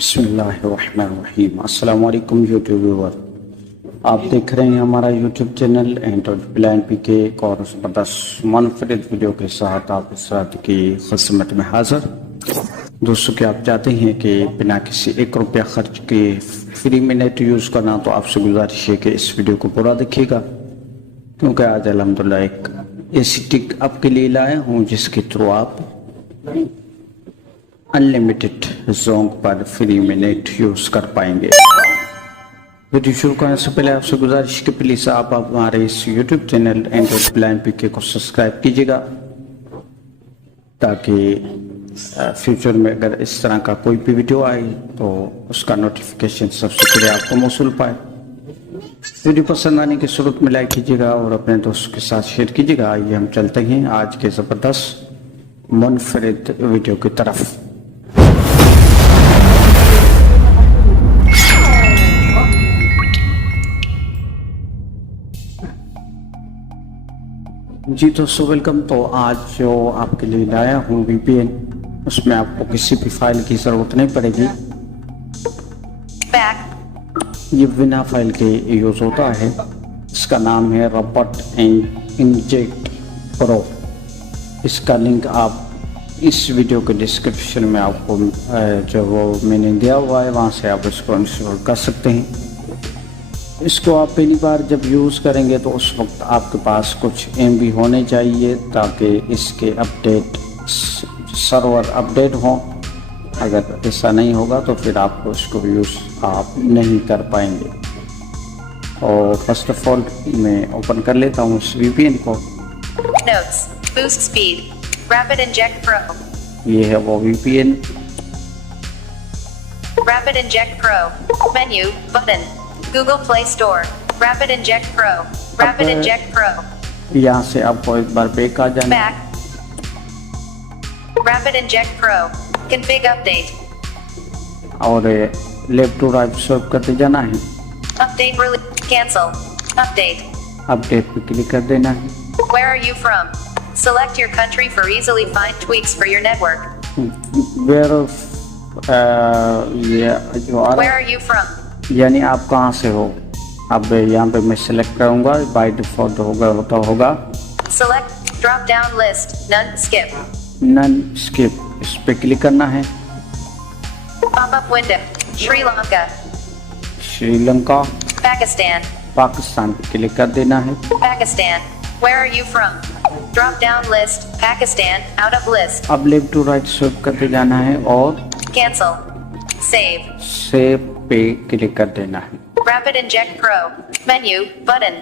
बिस्मिल्लाहिर्रहमानिर्रहीम। अस्सलाम वालेकुम यूट्यूब व्यूअर, आप देख रहे हैं हमारा यूट्यूब चैनल प्लान पी के एक और ज़बरदस्त मुनफरिद वीडियो के साथ आप इस रात की खिदमत में हाज़िर। दोस्तों, क्या आप चाहते हैं कि बिना किसी ₹1 खर्च के फ्री में नेट यूज़ करना, तो आपसे गुजारिश है कि इस वीडियो को पूरा देखिएगा, क्योंकि आज अल्हम्दुलिल्लाह एक ऐसी टिक आपके लिए लाया हूँ जिसके थ्रू आप अनलिमिटेड जोंग पर फ्री में नेट यूज कर पाएंगे। वीडियो शुरू करने से पहले आपसे गुजारिश कि प्लीज आप हमारे इस यूट्यूब चैनल प्लान पी के को सब्सक्राइब कीजिएगा, ताकि फ्यूचर में अगर इस तरह का कोई भी वीडियो आए तो उसका नोटिफिकेशन सबसे पहले आपको मौसूल पाए। वीडियो पसंद आने की सूरत में लाइक कीजिएगा और अपने दोस्तों के साथ शेयर कीजिएगा। आइए हम चलते हैं आज के ज़बरदस्त मुनफरिद वीडियो की तरफ। जी दोस्तों, वेलकम। तो आज जो आपके लिए लाया हूँ VPN, उसमें आपको किसी भी फाइल की ज़रूरत नहीं पड़ेगी। ये बिना फाइल के यूज़ होता है। इसका नाम है रॉबर्ट एंड इंजेक्ट प्रो। इसका लिंक आप इस वीडियो के डिस्क्रिप्शन में आपको जो वो मैंने दिया हुआ है, वहाँ से आप इसको इंस्टॉल कर सकते हैं। इसको आप पहली बार जब यूज़ करेंगे तो उस वक्त आपके पास कुछ MB होने चाहिए, ताकि इसके अपडेट सर्वर अपडेट हों। अगर ऐसा नहीं होगा तो फिर आप उसको यूज़ आप नहीं कर पाएंगे। और फर्स्ट ऑफ ऑल मैं ओपन कर लेता हूँ इस VPN को। Notes, boost speed, rapid inject pro. ये है वो VPN। Rapid inject pro, menu, button, Google Play Store, rapid inject pro, rapid inject pro. यहाँ से आपको एक बार बैक आ जाना। Back, rapid inject pro, config update, और लेफ्ट टू राइट स्वाइप करते जाना है। update release, cancel, update. Update पे क्लिक कर देना है। Where are you from? Select your country for easily find tweaks for your network. Where ये जो आ Where रहा are you from? यानी आप कहाँ से हो। अब यहाँ पे मैं सिलेक्ट करूँगा, बाय डिफॉल्ट होगा Select drop down list, none, skip. None skip. इस पे क्लिक करना है। Pop up window, Sri Lanka, Sri Lanka, Pakistan, Pakistan पे क्लिक कर देना है। Pakistan. Where are you from? Drop down list, Pakistan, out of list. अब लेफ्ट टू राइट स्वाइप करते जाना है और Cancel. Save. सेव पे क्लिक कर देना है। Rapid inject pro. Menu, button.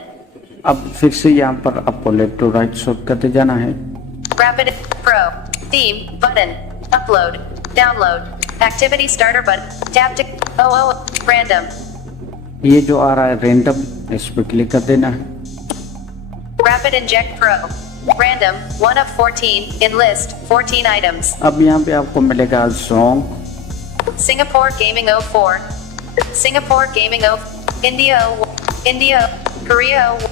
अब फिर से यहाँ पर आपको लेफ्ट टू राइट स्वाइप करते जाना है। Rapid pro. Theme, button. Upload. Download. Activity starter button. Tap to random. ये जो आ रहा है रैंडम, इस पे क्लिक कर देना है। Rapid inject pro. Random, 1 of 14, in list, 14 items. अब यहाँ पे आपको मिलेगा Jong, Singapore Gaming 04. Singapore Gaming 0. India 0. India. Korea 0.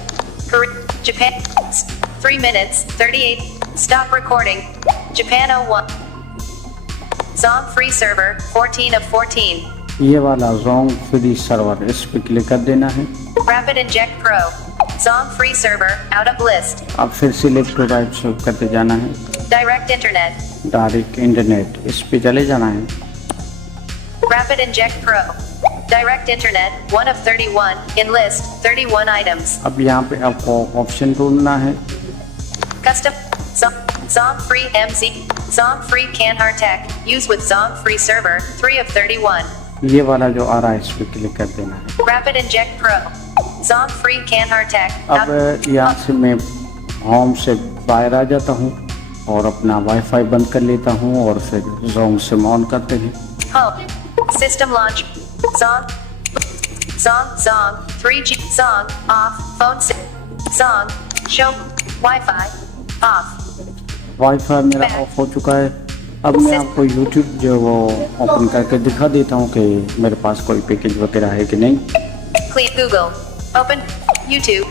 Korea. Japan. 3 minutes, 38. Stop recording. Japan 01. Zong free server, 14 of 14. ये वाला जोंग फ्री सर्वर, इस पे क्लिक कर देना है। Rapid inject pro. Zong free server, out of list. अब फिर से लेफ्ट टू राइट स्वाइप करते जाना है। Direct internet. डायरेक्ट इंटरनेट, इस पे चले जाना है। Rapid inject pro. Direct internet, 1 of 31, in list, 31 items. अब यहाँ पे आपको ऑप्शन ढूंढना है। Custom. Zong free MZ. Zong free Kanhar Tech. Use with Zong free server, 3 of 31. ये वाला जो आ रहा है, इस पे क्लिक कर देना है। Rapid inject pro. Zong free Kanhar Tech. अब यहाँ से मैं होम से बाहर आ जाता हूँ और अपना वाईफाई बंद कर लेता हूँ और फिर जोंग से ऑन करते हैं। Home. System launch. Zong. Zong. 3G. Zong. Off. Phone. Zong. Show. Wi-Fi. Off. Wifi मेरा ऑफ हो चुका है। अब मैं आपको YouTube जो वो ओपन करके दिखा देता हूँ कि मेरे पास कोई पैकेज वगैरह है कि नहीं। Clean Google. Open. YouTube.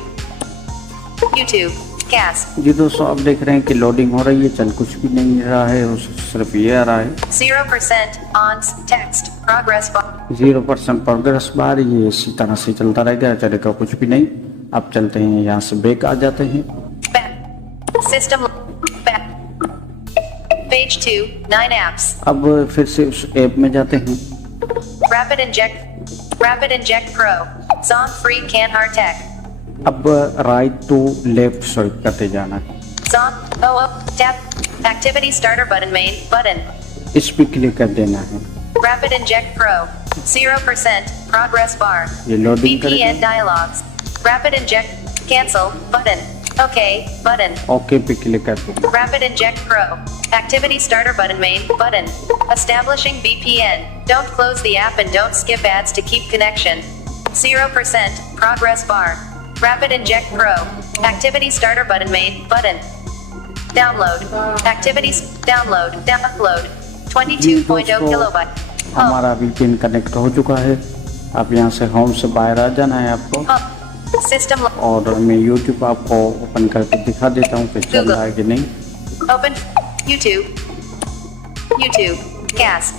gas, जी दोस्तों, आप देख रहे हैं कि लोडिंग हो रही है, चल कुछ भी नहीं रहा है, सिर्फ ये आ रहा है 0% on text, progress bar, 0% progress bar. ये इसी तरह से चलता रहेगा, चलेगा कुछ भी नहीं। अब चलते हैं यहाँ से, बैक आ जाते हैं। back, system, back, page 2, 9 apps, अब फिर से उस ऐप में जाते हैं। Rapid Inject Pro, zong free can hard tech, अब राइट टू लेफ्ट स्वाइप करते जाना है। zong, tap, activity starter button main, button, इस पे क्लिक कर देना है। Rapid Inject Pro, 0% progress bar, ये लोडिंग VPN करेगा। dialogues, Rapid Inject, cancel, button, OK, button, okay पे क्लिक कर देना। Rapid Inject Pro, activity starter button main, button, establishing VPN, don't close the app and don't skip ads to keep connection, 0% progress bar, Rapid Inject Pro, activity starter button main, button, download, activities, download, 22.0 kilobyte, हमारा VPN connect हो चुका है। अब यहाँ से home से बाहर आ जाना है आपको, system, और मैं YouTube आपको ओपन करके दिखा देता हूँ कि चल रहा है कि नहीं। open, YouTube, gas,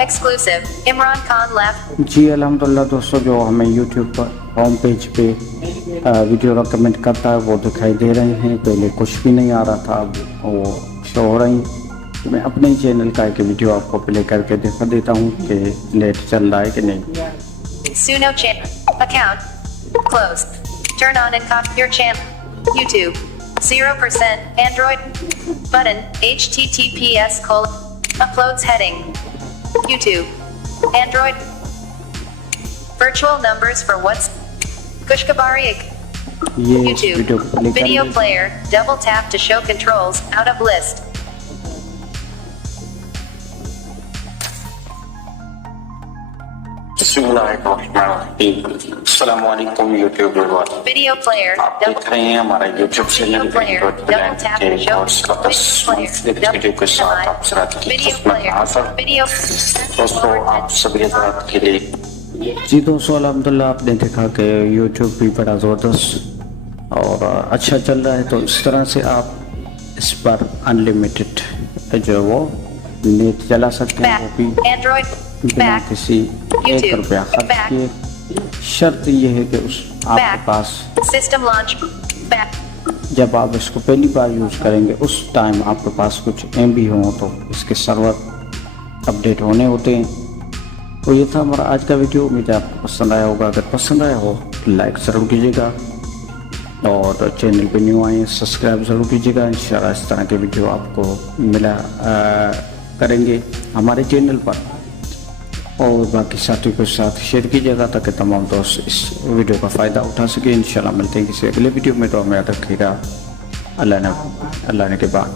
exclusive, Imran Khan left, जी अल्हम्दुलिल्लाह दोस्तों, जो हमें YouTube पर होम पेज पे वीडियो रिकमेंड करता है वो दिखाई दे रहे हैं। पहले कुछ भी नहीं आ रहा था, अब वो शो हो रही। तो मैं अपने ही चैनल का एक वीडियो आपको प्ले करके दिखा देता हूँ कि नेट चल रहा है कि नहीं। Suno account, close, turn on and copy your channel, YouTube, 0% Android, button, HTTPS: uploads heading, YouTube, Android, virtual numbers for what's Kushkabari, ये इस वीडियो को प्ले YouTube, कर video लेते हैं। player, double tap to show controls, out of list, अस्सलामु अलैकुम YouTube viewers, video player, आप देख रहे हैं हमारा YouTube channel Video player, double tap to show, video के साथ आप सरात की video खिदमत में player, हाजिर। video, दोस्तों, आप सभी हज़रात के लिए जी दोस्तों, अल्हम्दुलिल्लाह आपने देखा कि YouTube भी बड़ा ज़बरदस्त और अच्छा चल रहा है। तो इस तरह से आप इस पर अनलिमिटेड जो वो नेट चला सकते हैं, वो भी back, Android, बिना back, किसी YouTube, 1 रुपया खर्च back, किए। शर्त ये है कि उस आपके back, पास system launch, back, जब आप इसको पहली बार यूज़ करेंगे उस टाइम आपके पास कुछ MB हो तो इसके सर्वर अपडेट होने होते हैं। तो ये था हमारा आज का वीडियो। उम्मीद है आपको पसंद आया होगा। अगर पसंद आया हो तो लाइक ज़रूर कीजिएगा, और चैनल पे न्यू आए सब्सक्राइब ज़रूर कीजिएगा। इंशाल्लाह इस तरह के वीडियो आपको मिला करेंगे हमारे चैनल पर, और बाकी साथियों के साथ शेयर कीजिएगा ताकि तमाम दोस्त इस वीडियो का फ़ायदा उठा सके। इंशाल्लाह मिलते हैं किसी अगले वीडियो में। तो हमें याद रखिएगा। अल्लाह ने के बाद।